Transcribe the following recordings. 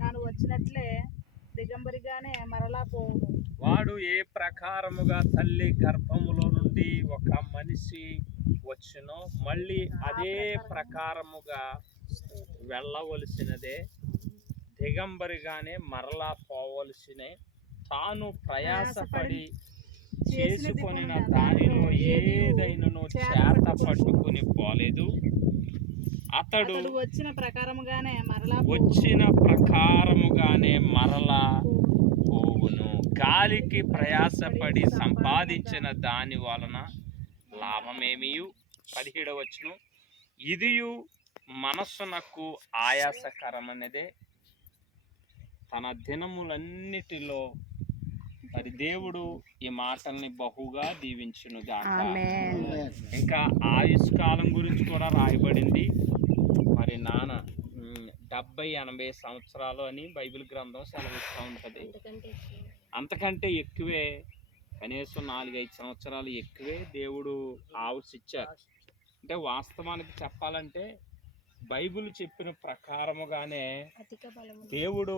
తాను వచ్చినట్లే దిగంబరిగానే మరలా పోవును. వాడు ఏ ప్రకారముగా తల్లి గర్భములో నుండి ఒక మనిషి వచ్చునో మళ్ళీ అదే ప్రకారముగా వెళ్ళవలసినదే, దిగంబరిగానే మరలా పోవలసినే. తాను ప్రయాసపడి చేసుకొనిన దానిలో ఏదైనాను చేత పట్టుకుని పోలేదు. అతడు వచ్చిన ప్రకారముగానే మరలా పోవును. గాలికి ప్రయాసపడి సంపాదించిన దాని వలన లాభమేమియు. 17వ వచనం, ఇదియు మనస్సునకు ఆయాసకరమనేదే, తన దినములన్నిటిలో మరి దేవుడు ఈ మాటల్ని బహుగా దీవించునుగాక. ఇంకా ఆయుష్కాలం గురించి కూడా రాయబడింది. మరి నాన్న 70-80 సంవత్సరాలు అని బైబిల్ గ్రంథం సెలవిస్తూ ఉంటుంది. అంతకంటే ఎక్కువే, కనీసం 4-5 సంవత్సరాలు ఎక్కువే దేవుడు ఆయుష్ ఇచ్చారు. అంటే వాస్తవానికి చెప్పాలంటే బైబిల్ చెప్పిన ప్రకారముగానే దేవుడు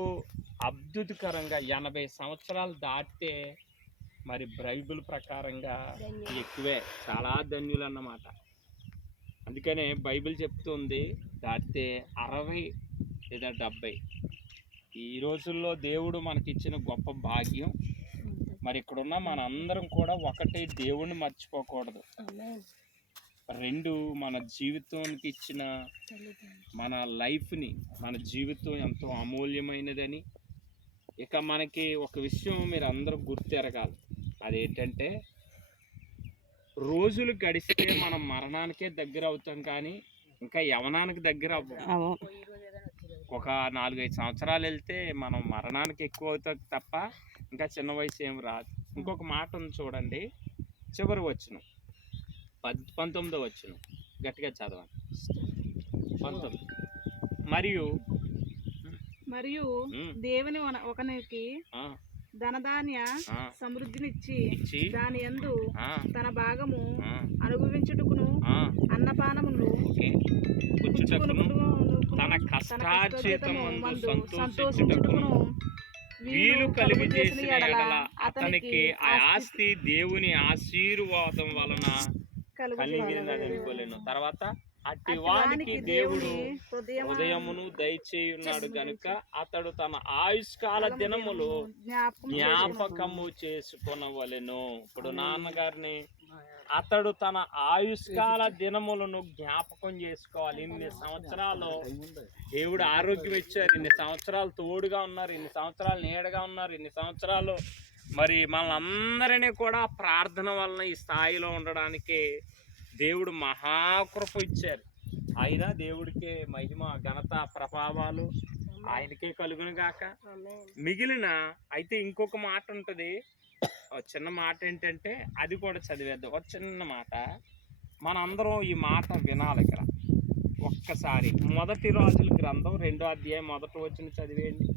అద్భుతకరంగా 80 సంవత్సరాలు దాటితే మరి బైబిల్ ప్రకారంగా ఎక్కువే, చాలా ధన్యులు అన్నమాట. అందుకనే బైబిల్ చెప్తుంది దాటితే 60 లేదా 70. ఈ రోజుల్లో దేవుడు మనకిచ్చిన గొప్ప భాగ్యం. మరి ఇక్కడున్న మనందరం కూడా ఒకటి, దేవుణ్ణి మర్చిపోకూడదు. 2, మన జీవితానికి ఇచ్చిన మన లైఫ్ని, మన జీవితం ఎంతో అమూల్యమైనదని. ఇక మనకి ఒక విషయం మీరు అందరూ గుర్తెరగాలి. అదేంటంటే రోజులు గడిస్తే మనం మరణానికే దగ్గర అవుతాం, కానీ ఇంకా యవనానికి దగ్గర అవ్వం. ఒక 4-5 సంవత్సరాలు వెళ్తే మనం మరణానికి ఎక్కువ అవుతాం తప్ప ఇంకా చిన్న వయసు ఏం రాదు. ఇంకొక మాట ఉంది చూడండి, చివరి వచనం 19వ వచనం, గట్టిగా చదవండి. 19. మరియు దేవుని ఒకనికి ధనధాన్య సమృద్ధినిచ్చి దాని యందు తన భాగము అనుభవించుటకును అన్నపానమును తన కష్టార్జితమందు సంతోషించుటకును వీలు కలిగి చేసిన ఎడల అతనికి ఆ ఆస్తి దేవుని ఆశీర్వాదం వలన కలిగినదనుకోలేను. తర్వాత అట్టి వానికి దేవుడు హృదయమును దయచేయున్నాడు గనుక అతడు తన ఆయుష్కాల దినములు జ్ఞాపకము చేసుకొనవలెను. ఇప్పుడు నాన్నగారిని అతడు తన ఆయుష్కాల దినములను జ్ఞాపకం చేసుకోవాలి. ఇన్ని సంవత్సరాలు దేవుడు ఆరోగ్యం ఇచ్చారు, ఇన్ని సంవత్సరాలు తోడుగా ఉన్నారు, ఇన్ని సంవత్సరాలు నీడగా ఉన్నారు, ఇన్ని సంవత్సరాలు మరి మనల్ని అందరినీ కూడా ప్రార్థన వలన ఈ స్థాయిలో ఉండడానికి దేవుడు మహాకృప ఇచ్చారు. అయినా దేవుడికే మహిమ, ఘనత, ప్రభావాలు ఆయనకే కలుగును గాక. మిగిలిన అయితే ఇంకొక మాట ఉంటుంది, చిన్న మాట ఏంటంటే అది కూడా చదివేద్దాం. ఒక చిన్న మాట, మనందరం ఈ మాట వినాలి. ఇక్కడ ఒక్కసారి 1 రాజుల గ్రంథం 2వ అధ్యాయం 1వ వచనం చదివేయండి.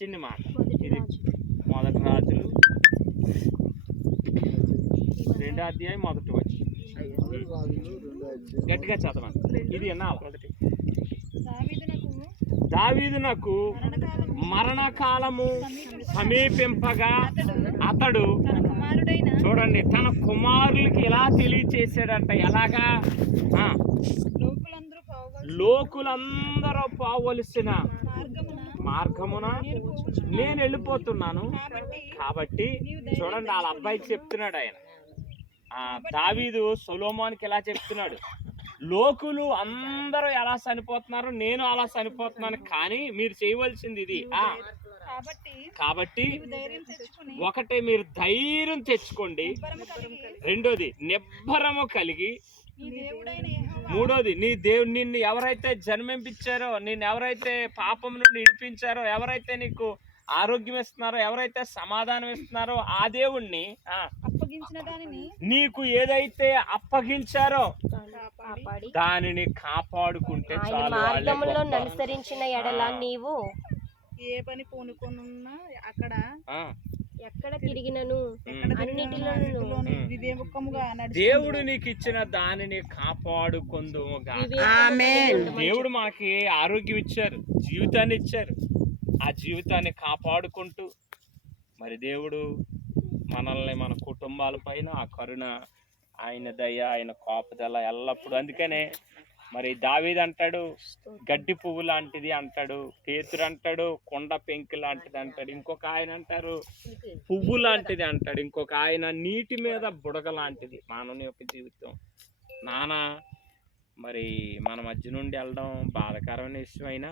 చిన్న మాట ఇది. 1 రాజులు 2వ అధ్యాయం 1వ వచనం గట్టిగా చదవండి. ఇది వినాలి. దావీదునకు మరణకాలము సమీపింపగా అతడు చూడండి తన కుమారులకి ఇలా తెలియచేసాడంట. ఎలాగా? లోకులందరూ పోవలసిన మార్గమున నేను వెళ్ళిపోతున్నాను కాబట్టి. చూడండి వాళ్ళ అబ్బాయికి చెప్తున్నాడు ఆయన, దావీదు సొలొమోనుకి ఎలా చెప్తున్నాడు, లోకులు అందరూ ఎలా చనిపోతున్నారు నేను అలా చనిపోతున్నాను, కానీ మీరు చేయవలసింది ఇది. కాబట్టి ఒకటి మీరు ధైర్యం తెచ్చుకోండి, రెండోది నిబ్బరము కలిగి, మూడోది నీ నిన్ను ఎవరైతే జన్మించారో, నిన్ను ఎవరైతే పాపం నుండి విడిపించారో, ఎవరైతే నీకు ఆరోగ్యం ఇస్తున్నారో, ఎవరైతే సమాధానం ఇస్తున్నారో ఆ దేవుణ్ణి నీకు ఏదైతే అప్పగించారో దానిని కాపాడుకుంటే చాలు. అనుసరించిన ఎడల నీవు ఏ పని పూనుకున్నా అక్కడ ఎక్కడ తిరిగినను దేవుడు నీకు ఇచ్చిన దానిని కాపాడుకుందుముగా. దేవుడు మనకి ఆరోగ్యం ఇచ్చారు, జీవితాన్ని ఇచ్చారు, ఆ జీవితాన్ని కాపాడుకుంటూ మరి దేవుడు మనల్ని మన కుటుంబాల పైన ఆ కరుణ, ఆయన దయ, ఆయన కాపుదల ఎల్లప్పుడూ. అందుకనే మరి దావీదు అంటాడు గడ్డి పువ్వు లాంటిది అంటాడు, పేతురు అంటాడు కొండ పెంకు లాంటిది అంటాడు, ఇంకొక ఆయన అంటారు పువ్వు లాంటిది అంటాడు, ఇంకొక ఆయన నీటి మీద బుడగ లాంటిది. మానవుని యొక్క జీవితం నాన్న మరి మన మధ్య నుండి వెళ్ళడం బాధాకరమైన విషయం అయినా